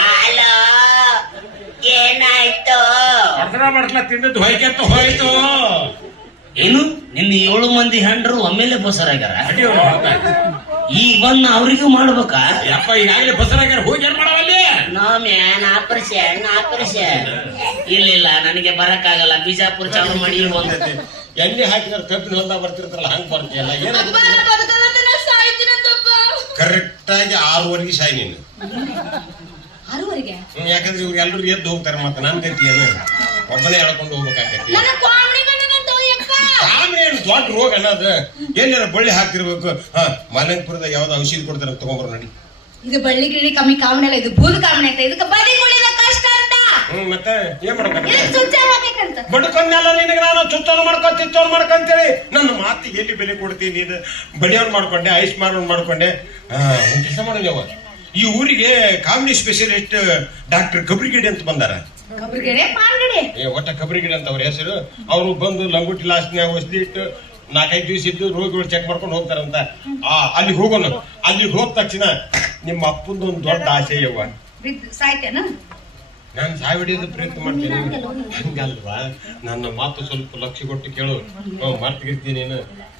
Hello, ಏನಾಯ್ತು? ಬಡ್ಸಲ ತಿಂದದ್ದು ಹೊಯ್ಕೆತ್ತು ಹೋಯ್ತು. ಏನು ನಿನ್ನ 7 ಮಂದಿ ಹೆಂಡ್ರು ಒಮ್ಮೆಲೆ ಬಸರಾಗ್ಯಾರ? ಈಗ ಬಂದು ಅವ್ರಿಗೂ ಮಾಡ್ಬೇಕಾ? ಯಪ್ಪ ಈಗಾಗಲೇ ಬಸರಾಗ್ಯಾರ, ಹೋಗಿ ಏನ್ ಮಾಡವಲ್ಲಿ? No man, operation. ಇಲ್ಲ ನನಗೆ ಬರಕ್ಕಾಗಲ್ಲ, ಬಿಜಾಪುರ ಚಾಲು ಮಾಡಿ ಬಂದೈತಿ. ಎಣ್ಣೆ ಹಾಕಿದ್ರೆ ಕಬ್ಬಿನ ಹೊಲ್ದ ಬರ್ತಿರ್ತಾರಲ್ಲ ಹಂಗ್ ಬರ್ತೀಯಲ್ಲ. ಕರೆಕ್ಟ್ ಆಗಿ 6:15 ಸಾಯಿ ನೀನು. 6:15? ಯಾಕಂದ್ರೆ ಇವ್ರು ಎಲ್ಲರೂ ಎದ್ದು ಹೋಗ್ತಾರೆ, ಮತ್ತೆ ನನ್ ಗತಿ ಏನು ಒಬ್ಬನೇ ಹೇಳ್ಕೊಂಡು ಹೋಗ್ಬೇಕಾಗತ್ತೆ. ಕಾಮರಿ ಏನು ದೊಡ್ಡ ರೋಗ ಅನ್ನೋದು. ಏನಾರ ಬಳ್ಳಿ ಹಾಕ್ತಿರ್ಬೇಕು. ಮಲಂಗಪುರದಾಗ ಯಾವ್ದು ಔಷಧಿ ಕೊಡ್ತಾರ ತಗೊಂಡ್ಬರು ನೋಡಿ. ಇದು ಬಳ್ಳಿ ಗಿಳಿ ಕಮ್ಮಿ ಕಾಮಣಿ ಅಲ್ಲ, ಇದು ಬೂದು ಕಾಮಣಿ ಅಂತ. ಇದಕ್ಕೆ ಬದಿ ಕುಡಿದ ಕಷ್ಟ ಅಂತ. ಮತ್ತೆ ಏನ್ ಮಾಡ್ಬೇಕು? ಬಡ್ಕೊಂಡಲ್ಲ ನಿನಗೆ ನಾನು ಚುತ್ತೋನ್ ಮಾಡ್ಕೊಂತೇಳಿ ನನ್ನ ಮಾತಿಗೆ ಎಲ್ಲಿ ಬೆಲೆ ಕೊಡ್ತೀನಿ? ನೀನು ಬಡಿಯೋನ್ ಮಾಡ್ಕೊಂಡೆ, ಐಸ್ ಮಾರೋನ್ ಮಾಡ್ಕೊಂಡೆ. ಕೆಲಸ ಮಾಡೋ ನೀವು ಈ ಊರಿಗೆ ಕಾಮಿಡಿ ಸ್ಪೆಷಲಿಸ್ಟ್ ಡಾಕ್ಟರ್ ಕಬ್ರಿಗೇಡಿ ಅಂತ ಬಂದಾರ. ಒಟ್ಟ ಕಬ್ರಿಗೇಡಿ ಅಂತ ಅವ್ರ ಹೆಸರು. ಅವ್ರು ಬಂದು ಲಂಗುಟಿ ಲಾಸ್ನ್ಯಾಗ ಔಷಧಿ ಇಟ್ಟು 4-5 ದಿವಸ ಇದ್ದು ರೋಗಿಗಳು ಚೆಕ್ ಮಾಡ್ಕೊಂಡು ಹೋಗ್ತಾರಂತ. ಅಲ್ಲಿಗೆ ಹೋಗೋಣ. ಅಲ್ಲಿಗೆ ಹೋದ ತಕ್ಷಣ ನಿಮ್ಮ ಅಪ್ಪಂದು ಒಂದು ದೊಡ್ಡ ಆಸೆ ಯವ್ವ, ನಾನು ಸಾವು ಹಿಡಿಯೋದು ಪ್ರಯತ್ನ ಮಾಡ್ತೀನಿ. ಹಂಗಲ್ವಾ, ನನ್ನ ಮಾತು ಸ್ವಲ್ಪ ಲಕ್ಷ್ಯ ಕೊಟ್ಟು ಕೇಳು. ಮಾಡ್ತಿರ್ತೀನಿ.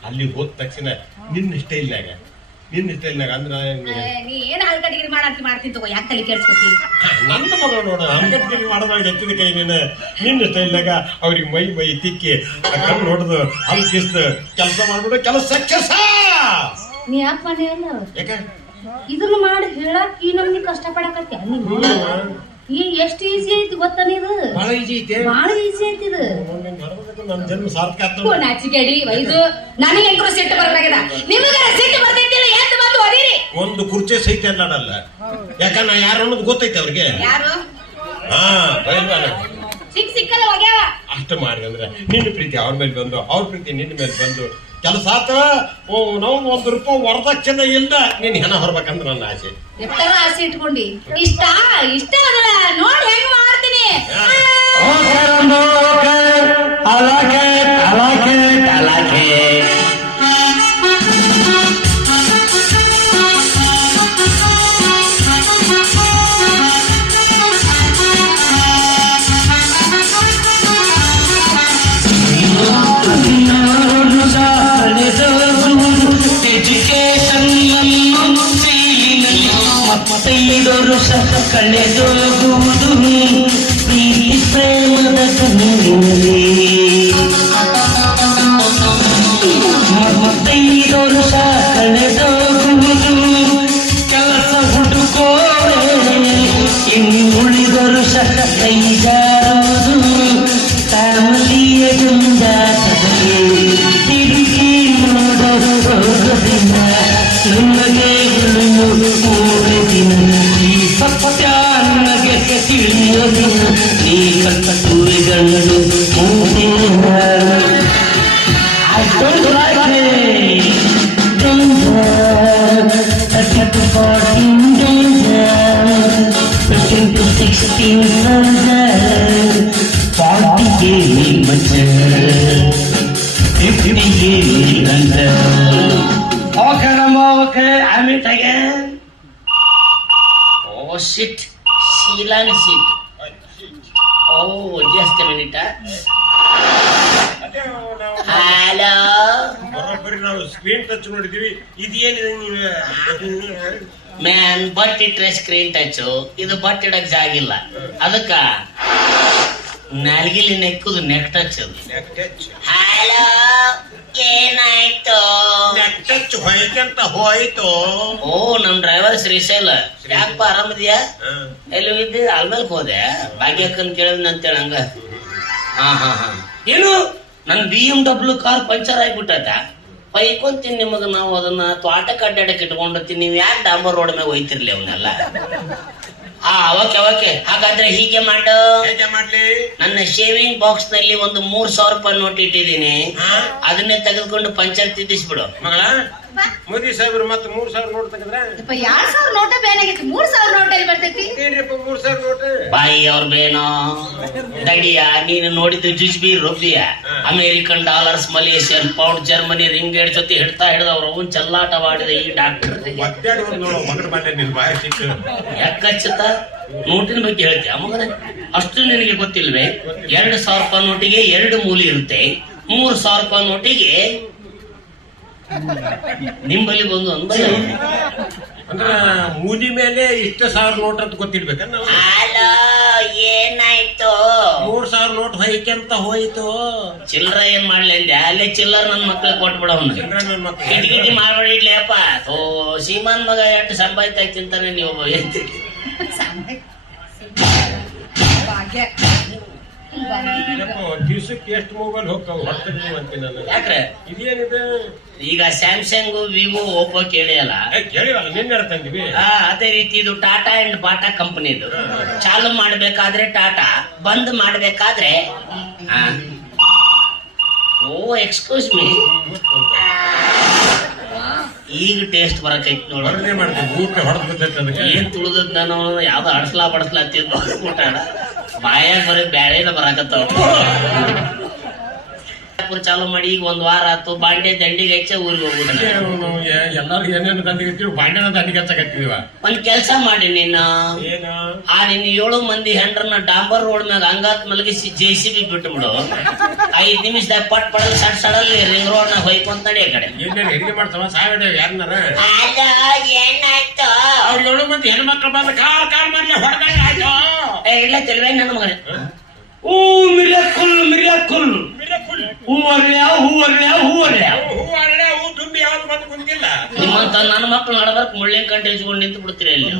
ಅಲ್ಲಿ ಹೋದ ತಕ್ಷಣ ನಿನ್ನ ಸ್ಟೈಲ್ನಾಗ ಅಂದ್ರೆ ನನ್ನ ಮಗಳು ನೋಡ ಅಂಗಡಿಗೆ ಮಾಡೋದಾಗ ಎತ್ತಿದ ಕೈ ನೀನು. ನಿನ್ನ ಸ್ಟೈಲ್ನಾಗ ಅವ್ರಿಗೆ ಮೈ ತಿಕ್ಕಿ ಕಣ್ಣು ಹೊಡೆದು ಅಲ್ಲಿ ಕಿಸ್ತು ಕೆಲಸ ಮಾಡ್ಬಿಡು. ಕೆಲಸ ಸಕ್ಸಸ್. ನೀ ಯಾಕೆ ಮನೆಯಲ್ಲ ಯಾಕ ಇದನ್ನ ಮಾಡಿ ಹೇಳಕ್ ಈ ನಮ್ಗೆ ಕಷ್ಟ ಪಡಕತ್ಯ? ಈ ಎಷ್ಟು ಈಸಿ ಐತಿ ಗೊತ್ತ? ನೀರು ಬಹಳ ಈಜಿ ಐತೆ, ಬಹಳ ಈಸಿ ಐತಿ. ಇದು ನನ್ನ ಜನ್ಮ ಸಾರ್ಥಕ. ನಾಚಿಕೆಡಿ ವೈದು ನನಗೆ ಹೆಂಗ್ರು ಸಿಟ್ಟು ಬರ್ಲಾಗ್ಯದ. ನಿಮಗ ಸಿಟ್ಟು ಬರ್ತೈತಿಲ್ಲ, ಎದ್ದು ಬಂದು ಹೊಡೀರಿ. ಒಂದು ಕುರ್ಚಿ ಸಹಿತ ಅಲ್ಲಾಡಲ್ಲ. ಯಾಕಂದ್ರೆ ನಾ ಯಾರು ಅನ್ನೋದು ಗೊತ್ತೈತೆ ಅವ್ರಿಗೆ. ಯಾರು? ಸಿಕ್ಕಲ್ಲ ಹೋಗ್ಯಾವ. ಅಷ್ಟು ಮಾಡಿ ಅಂದ್ರೆ ನಿನ್ನ ಪ್ರೀತಿ ಅವ್ರ ಮೇಲೆ ಬಂದು, ಅವ್ರ ಪ್ರೀತಿ ನಿನ್ನ ಮೇಲೆ ಬಂದು ಕೆಲಸ ಆತ. ನಾವು ₹1 ವರದಕ್ಷಿಣೆ ಇಲ್ಲ, ನೀನ್ ಹೆಣ ಹೊರಬೇಕಂದ್ರೆ ನನ್ನ ಆಸೆ. ಎಷ್ಟರ ಆಸೆ ಇಟ್ಕೊಂಡಿ? ಇಷ್ಟ ಅದಲ್ಲ ನೋಡಿ ಹೆಂಗ್ ಮಾಡ್ತೀನಿ. ಕಳೆದೋಗುವುದು ಪ್ರೀತಿ ಪ್ರೇಮದ ಕಣ್ಣಿನಲ್ಲಿ. 35 ವರ್ಷ ಕಳೆದೋಗುವುದು ಕೆಲಸ ಹುಡುಕೋರೆ. ಇನ್ನು ಉಳಿದ ವರ್ಷ ಕೈಗಾರುವುದು ಫ್ಯಾಮಿಲಿಯ ಜಂಜಾಟದಲ್ಲಿ. ತಿರುಗಿ ನೋಡಲು ಹೋಗದಿನ ನಿಮಗೆ 3 ದಿನ. ಸತ್ಯ ನನಗೆ ತಿಳಿಯೋದಿನ ನೀ ಕಟ್ಟುವೆ ಗಂಡು ಮೂದಿನ. I don't like it. Danger, 13 to 14 danger, 15 to 16 soldier, 40 gave me mature, 50 gave me thunder. Okay, Rama, okay, I'm it again. Oh shit, Sheelan shit. Oh, just a minute. Hello, ಬರೋಬ್ಬರಿ ನಾವು ಸ್ಕ್ರೀನ್ ಟಚ್ ನೋಡಿದೀವಿ. ಇದೇನಿದೆ man? But ಇಟ್ರೆ screen touch, ಇದು but ಇಡಕ್ ಜಾಗಿಲ್ಲ. ಅದಕ್ಕ ನಾಲ್ಗಿಲಿ ನೆಕ್ಕುದು neck touch. ಅದು hello, ಏನಾಯ್ತು? Neck touch ಹೋಯ್ತಂತ ಹೋಯ್ತು. ಓ, ನಮ್ ಡ್ರೈವರ್ ಶ್ರೀಶೈಲ. ಯಾಕಪ್ಪ ಆರಾಮದಿಯಾ? ಎಲ್ಲಿ ಹೋಗಿದ್ದಿ? ಆಲ್ಮೇಲೆ ಹೋದೆ. ಭಾಗ್ಯಕ್ಕನ್ ಕೇಳಿದ್ನ ಅಂತೇಳಿ ಹಂಗ. ಹಾ ಏನು ನನ್ BMW ಕಾರ್ ಪಂಚರ್ ಆಗ್ಬಿಟ್ಟದ. ಬೈಕೊಂತೀನಿ ನಿಮಗ. ನಾವು ಅದನ್ನ ತೋಟಕ್ಕೆ ಅಡ್ಡಾಡಕ್ಕೆ ಇಟ್ಕೊಂಡತ್ತೀನಿ. ನೀವ್ ಯಾಕೆ ಡಾಂಬರ್ ರೋಡ್ ಮೇಲೆ ಹೋಯ್ತಿರ್ಲಿ ಅವನ್ನೆಲ್ಲ? ಓಕೆ. ಹಾಗಾದ್ರೆ ಹೀಗೆ ಮಾಡು. ಮಾಡ್ಲಿ, ನನ್ನ ಶೇವಿಂಗ್ ಬಾಕ್ಸ್ ನಲ್ಲಿ ಒಂದು 3,000 ರೂಪಾಯಿ ನೋಟ್ ಇಟ್ಟಿದ್ದೀನಿ. ಅದನ್ನೇ ತೆಗೆದುಕೊಂಡು ಪಂಚರ್ ತಿದ್ದಿಸ್ಬಿಡು. ಮಗಳ ಮೋದಿ ಸಾಹೇಬ್ರು ಮತ್ತೆ 3,000 ನೋಟ್ ತೆಗೆದ್ರೆ 2,000 ನೋಟ ಬೇನಾಗೈತಿ. 3,000 ನೋಟ್ ಎಲ್ಲಿ ಬರ್ತೈತಿ? 3,000 ನೋಟ್. ಬಾಯಿ ಅವ್ರ ಬೇನೋ ದಡಿಯ. ನೀನು ನೋಡಿದ್ದು ಜುಜ್ಬಿ ರುಬ್ಬಿಯ. American dollars, Malaysian pound, Germany ರಿಂಗೇಡ್ ಜೊತೆ ಹಿಡ್ದವ್ರು ಅವನ್ ಚಲ್ಲಾಟವಾಡಿದ ಈ ಡಾಕ್ಟರ್ ಒದ್ದಾಡಿ ನೋಡು ಮಗನ ಬಾಲ್ಯ ನಿನ್ ಬಾಯ ಸಿಕ್ಕ ಯಾಕಚ್ಚತ ನೋಟಿನ ಬಗ್ಗೆ ಹೇಳ್ತೀಯ ಮಗನ? ಅಷ್ಟು ನಿನಗೆ ಗೊತ್ತಿಲ್ವೇ? 2,000 ರೂಪಾಯಿ ನೋಟಿಗೆ 2 ಮೂಲಿ ಇರುತ್ತೆ, 3,000 ರೂಪಾಯಿ ನೋಟಿಗೆ ನಿಂಬಲ್ಲಿ ಬಂದು ಅಂಬಲ್ಲಿ ಅಂದ್ರ ಮೂಲಿ ಮೇಲೆ ಇಷ್ಟ 1,000 ನೋಟ್ ಅಂತ ಗೊತ್ತಿಡ್ಬೇಕ ನಾವು. ಹಲೋ, ಏನಾಯ್ತು? 3,000 ನೋಟ್ ಹೊಯ್ಕೆಂತ ಹೋಯ್ತು. ಚಿಲ್ಲರ ಏನ್ ಮಾಡ್ಲಿ ಅಂದೆ? ಅಲ್ಲೇ ಚಿಲ್ಲರ ನನ್ ಮಕ್ಳಿಗೆ ಕೊಟ್ಬಿಡವನ್ನ ನನ್ ಮಕ್ಳು ಕಿಟಕಿಟಿ ಮಾಡ್ಬೇಡಿ ಇಡ್ಲಿ ಅಪ್ಪ. ಓ ಸೀಮಾನ್ ಮಗ ಎಷ್ಟು ಸಂಪಾದಿತ ತಿಂತಾನೆ ನೀವು ದಿವ್ಸಕ್ಕೆ ಎಷ್ಟು ಮೊಬೈಲ್ ಹೋಗ್ತಾವ ಹೊಡ್ತೀನಿ ನೀವು ಅಂತೀನಿ ನಾನು. ಯಾಕ್ರೆ ಇದೇನಿದೆ ಈಗ ಸ್ಯಾಮ್ಸಂಗ್, ವಿವೋ, ಓಪೋ ಕೇಳಿಯಲ್ಲ? ಕೇಳಿವಲ್ಲ, ನಿನ್ನೆ ತಂದಿವಿ. ಅದೇ ರೀತಿ ಇದು ಟಾಟಾ ಅಂಡ್ ಬಾಟಾ ಕಂಪನಿದು. ಚಾಲು ಮಾಡ್ಬೇಕಾದ್ರೆ ಟಾಟಾ, ಬಂದ್ ಮಾಡ್ಬೇಕಾದ್ರೆ ಓ ಎಕ್ಸ್ಕ್ಯೂಸ್ ಮೀ, ಈಗ ಟೇಸ್ಟ್ ಬರಕೈತಿ ನೋಡು. ಹೊರನೇ ಮಾಡ್ತೀವಿ, ಊಟ ಹೊಡೆದ್ ಬಿದ್ದೈತೆ ಅದಕ್ಕೆ. ಏನ್ ತುಳಿದದ್ ನಾನು ಯಾವ್ದು ಅಡಸ್ಲಾ ತಿಂದು ಊಟನ ಬಾಯಾಗ ಬರೀ ಬ್ಯಾಳೆನ ಬರಾಕತ್ತಾವ. ಚಾಲು ಮಾಡಿ ಈಗ 1 ವಾರ ಆತು. ಬಾಂಡೆ ದಂಡಿಗೆ ಹಚ್ಚ ಊರಿಗೆ ಹೋಗುದ. ಎಲ್ಲಾರು ಏನೇನು ದಂಡಿಗೆ ಹಚ್ಚಿವಿ, ಬಾಂಡೆನ ದಂಡಿಗೆ ಹಚ್ಚಕತ್ತೀವ. ಒಂದ್ ಕೆಲ್ಸ ಮಾಡಿ ನೀನು, ಏನು ನಿನ್ನ 7 ಮಂದಿ ಹೆಂಡ್ರನ್ನ ಡಾಂಬರ್ ರೋಡ್ ಮ್ಯಾಗ ಹಂಗಾತ್ ಮಲಗಿಸಿ JCB ಬಿಟ್ಟು ಬಿಡು. 5 ನಿಮಿಷದಾಗ ಪಟ್ ಪಡಲ್ ಸಡಲ್ಲಿ ರಿಂಗ್ ರೋಡ್ ನಾಗ ಹೊಯ್ಕೊಂತಾನೆ ಆ ಕಡೆ. ಏನೇನು ಹೆರಿಗೆ ಮಾಡ್ತಾವ ಸಾವಿರ ಯಾರನ್ನಾರ ಏನಾಯ್ತು? ಅವ್ರ 7 ಮಂದಿ ಹೆಣ್ಮಕ್ಳು ಬಂದ ಕಾಲ್ ಮಾಡ್ಲಿ ಹೊಡೆದಾಗ ಆಯ್ತು. ಇಲ್ಲ ತಿಳ್ವೆ ನನ್ನ ಮಗನ. ಓ ಮಿರಾಕುಲ್ ಮಿರಾಕುಲ್, ಹೂವರ್ಯ ಹೂವರ್ಯ ಹೂವರ್ಯ. ಹೂ ತುಂಬಿ ಯಾವ್ದು ಬಂದು ಕುಂತಿಲ್ಲ. ನಿಮ್ಮಂತ ನನ್ನ ಮಕ್ಳು ನಡಬರ್ಕ್ ಮುಳ್ಳಿನ ಕಂಟೆ ಇಸ್ಕೊಂಡು ನಿಂತು ಬಿಡ್ತೀರಿ ಅಲ್ಲಿ.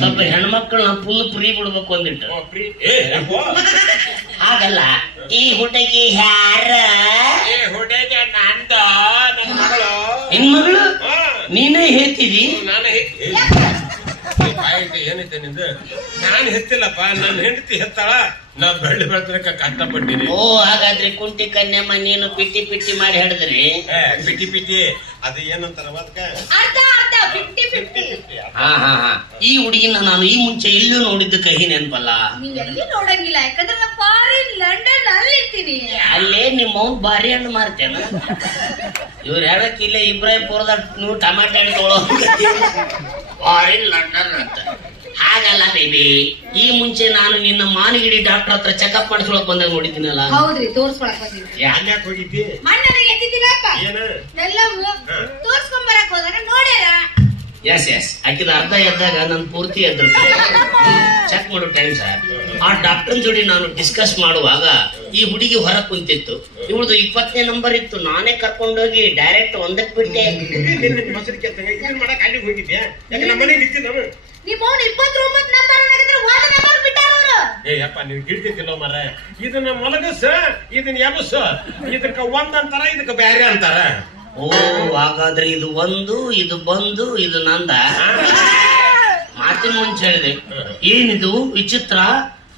ಸ್ವಲ್ಪ ಹೆಣ್ಮಕ್ಳನ್ನ ಫುಲ್ ಫ್ರೀ ಬಿಡ್ಬೇಕು ಅಂದಿಟ್ಟು. ಹಾಗಲ್ಲ, ಈ ಹುಡುಗಿ ಯಾರ? ಹುಡುಗ ನಂದ, ನನ್ನ ಮಗಳು. ನಿನ್ ಮಗಳು? ನೀನೇ ಹೇಳ್ತಿದಿ? ನಾನು ಏನೈತೆ ನಿಂದು? ನಾನು ಹೆತ್ತಿಲ್ಲಪ್ಪ, ನನ್ನ ಹೆಂಡತಿ ಹೆತ್ತಾಳ. ನಾ ಬೆಳ್ಳಿ ಬೆಳ್ತನಕ ಕಷ್ಟಪಟ್ಟಿನಿ. ಓ ಹಾಗಾದ್ರೆ ಕುಂಟಿ ಕನ್ಯಮ್ಮ ನೀನು ಪಿಟ್ಟಿ ಪಿಟ್ಟಿ ಮಾಡಿ ಹಿಡಿದ್ರಿ. ಪಿಟಿ ಪಿಟಿ ಅದು ಏನಂತಾರ ಅದಕ್ಕೆ? ಈ ಹುಡುಗಿನ ನಾನು ಈ ಮುಂಚೆ ಎಲ್ಲೂ ನೋಡಿದ್ದ ಕಹಿ ನೆನಪಲ್ಲ. ನೀವ್ ಎಲ್ಲಿ ನೋಡಂಗಿಲ್ಲ, ಯಾಕಂದ್ರೆ ನಾನು ಫಾರಿನ್ ಲಂಡನ್ ಅಲ್ಲಿ ಇರ್ತೀನಿ. ಅಲ್ಲೇ ನಿಮ್ಮ ಅವ್ನ್ ಭಾರಿ ಹಣ್ಣು ಮಾರ್ತೇನ? ಇವ್ರು ಹೇಳಕ್ ಇಲ್ಲೇ ಇಬ್ರಾಹಿಂಪುರದ ನೀವು ಟಮಾಟೆ ಹಣ್ಣು ತೊಗೊಳೋ ಫಾರಿನ್ ಲಂಡನ್ ಅಂತ. ಹಾಗಲ್ಲ ಬೇಬಿ, ಈ ಮುಂಚೆ ನಾನು ನಿನ್ನ ಮಾನಗಿಡಿ ಡಾಕ್ಟರ್ ಹತ್ರ ಚೆಕಪ್ ಮಾಡಿಸ್ಕೊಳಕ್ ಬಂದಾಗ ನೋಡಿದ್ದೀನಲ್ಲ. ಹೌದ್ರಿ, ತೋರ್ಸ್ಕೊಳಕ್ ಬಂದಿದ್ವಿ. ಯಾಕೆ ಹೋಗಿದ್ದಿ? ಮಣ್ಣನಿಗೆ ಎತ್ತಿದ್ದೀನಪ್ಪ ಏನು ಎಲ್ಲವೂ ತೋರ್ಸ್ಕೊಂಡ್ ಬರಕ್ ಹೋದಾಗ ನೋಡ್ಯಾರ. ಎಸ್ ಆಕಿದ ಅರ್ಧ ಎದ್ದಾಗ ನನ್ ಪೂರ್ತಿ ಎದ್ರು ಚೆಕ್ ಮಾಡೋ ಟೈಮ್ ಸರ್. ಆ ಡಾಕ್ಟರ್ ಜೋಡಿ ನಾನು ಡಿಸ್ಕಸ್ ಮಾಡುವಾಗ ಈ ಹುಡುಗಿ ಹೊರ ಕುಂತಿತ್ತು. ಇವಳದು 20ನೇ ನಂಬರ್ ಇತ್ತು. ನಾನೇ ಕರ್ಕೊಂಡೋಗಿ ಡೈರೆಕ್ಟ್ ಒಂದಕ್ಕೆ ಬಿಟ್ಟೆ. ಮಾಡಕ್ ಅಲ್ಲಿಗೆ ಹೋಗಿದ್ಯಾ? ಯಾಕೆ ನಮ್ಮ ಮನೆಗೆ ಇರ್ತೀನಿ ನಾನು. ನಿಮ್ಮ 29 ನಂಬರ್ ಆಗಿದ್ರೆ 1 ನಂಬರ್ ಬಿಟ್ಟಾರ ಅವರು. ಏಯಪ್ಪ ನೀನ್ ಗಿಡ್ತಿದ್ದಿಲ್ಲ ಮರ. ಇದನ್ನ ಮಲಗಸ, ಇದನ್ನ ಎಬಸ. ಇದಕ್ಕ ಒಂದ್ ಅಂತಾರ, ಇದಕ್ಕ ಬ್ಯಾರೆ ಅಂತಾರ. ಓ ಹಾಗಾದ್ರೆ ಇದು ಒಂದು, ಇದು ಬಂದು, ಇದು ನಂದ. ಮಾತಿನ ಮುಂಚೆ ಹೇಳಿದೆ, ಏನಿದು ವಿಚಿತ್ರ,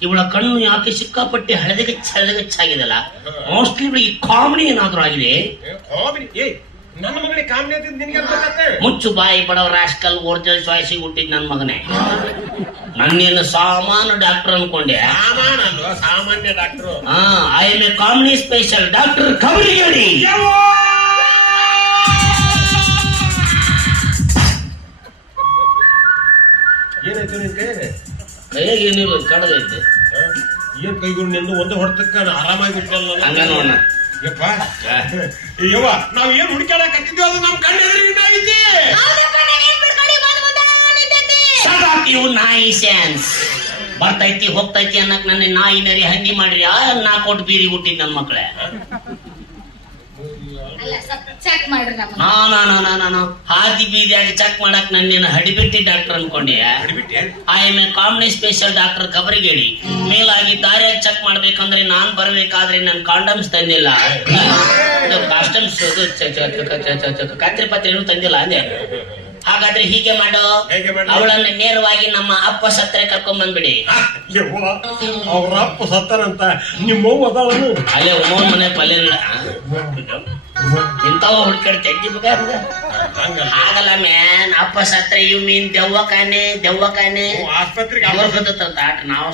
ಇವಳ ಕಣ್ಣು ಯಾಕೆ ಸಿಕ್ಕಾಪಟ್ಟೆ ಹಳದಗಚ್ಚಾಗಿದಲ್ಲ. ಮೋಸ್ಟ್ಲಿ ಇವಳಿಗೆ ಕಾಮಿಡಿ ಏನಾದ್ರು ಆಗಿದೆ. ನನ್ನ ಮಗಳಿಗೆ ಕಾಮಿಡಿ ಅಂತ ನಿನ್ಗೆ ಗೊತ್ತಾಗ್ತದೆ? ಮುಚ್ಚು ಬಾಯಿ ಬಡವ ರಾಸ್ಕಲ್, ಒರಿಜಿನಲ್ ಚಾಯ್ಸಿಗೆ ಹುಟ್ಟಿದ್ ನನ್ ಮಗನೇ. ನನ್ನೇನು ಸಾಮಾನ್ಯ ಡಾಕ್ಟರ್ ಅನ್ಕೊಂಡೆ? ಸಾಮಾನ್ಯ ಸಾಮಾನ್ಯ doctor. I am a comedy special doctor ಕಬರಿಗೇಡಿ. ಏನಾಯ್ತು ನಿನ್ ಕೈಯಾಗ? ಕೈಯಾಗ ಏನಿಲ್ಲ, ಕಡದೈತೆ. ಏನ್ ಕೈಗಳು ನಿಂದು ಒಂದು ಹೊಡೆತಕ್ಕ ಆರಾಮಾಗಿ ಬಿಟ್ಟಲ್ಲ. ಹಂಗ ನೋಡ ಯಪ್ಪ ಯವ್ವ, ನಾವ್ ಏನ್ ಹುಡುಕಾಡಕತ್ತಿದ್ವಿ ಅದು ನಮ್ ಕಣ್ಣೆದುರಿಗಿದ್ದಾಗಿದ್ದಿ. ನಾಯಿ ಸೆನ್ಸ್ ಬರ್ತೈತಿ ಹೋಗ್ತೈತಿ ಅನ್ನಕ್ ನನ್ನ ನಾಯಿ ನರಿ ಹಂದಿ ಮಾಡ್ರಿ. 4 ಕೋಟಿ ಬೀರಿ ಹುಟ್ಟಿದ್ ನನ್ ಮಕ್ಳೇ. ನಾನು ಹಾದಿ ಬೀದಿಯಾಗಿ ಚೆಕ್ ಮಾಡಕ್ ನನ್ನ ಹಡಿಬಿಟ್ಟಿ ಡಾಕ್ಟರ್ ಅನ್ಕೊಂಡೆ. I am a comedy special doctor ಕಬರಿಗೇಡಿ. ಮೇಲಾಗಿ ದಾರಿಯಾಗಿ ಚೆಕ್ ಮಾಡ್ಬೇಕಂದ್ರೆ ನಾನ್ ಬರ್ಬೇಕಾದ್ರೆ ನನ್ ಕಾಂಡಮ್ಸ್ ತಂದಿಲ್ಲ, ಕಾಸ್ಟಮ್ಸ್ ಕತ್ರಿ ಪತ್ರಿ ಏನು ತಂದಿಲ್ಲ ಅಂದೆ. ಹಾಗಾದ್ರೆ ಹೀಗೆ ಮಾಡೋ, ಅವಳನ್ನ ನೇರವಾಗಿ ನಮ್ಮ ಅಪ್ಪ ಸತ್ತರೆ ಕರ್ಕೊಂಡ್ ಬಂದ್ಬಿಡಿ. ಅವ್ರ ಅಪ್ಪ ಸತ್ತರಂತ ನಿಮ್ಮವ್ವ ಅದಾವನು? ಅಲ್ಲೇ ಉಮ್ಮನ್ ಮನೆ ಪಲ್ಯ ಇಂಥವ ಹುಡ್ಕಾಡ್ ತೆಗ್ಗಿ ಆಗಲ್ಲ ಮ್ಯಾನ್. ಅಪ್ಪ ಸತ್ರೆ ಯು ಮೀನ್ ದೆವ್ವಖಾನೆ ಆಸ್ಪತ್ರೆಗೆ ನಾವು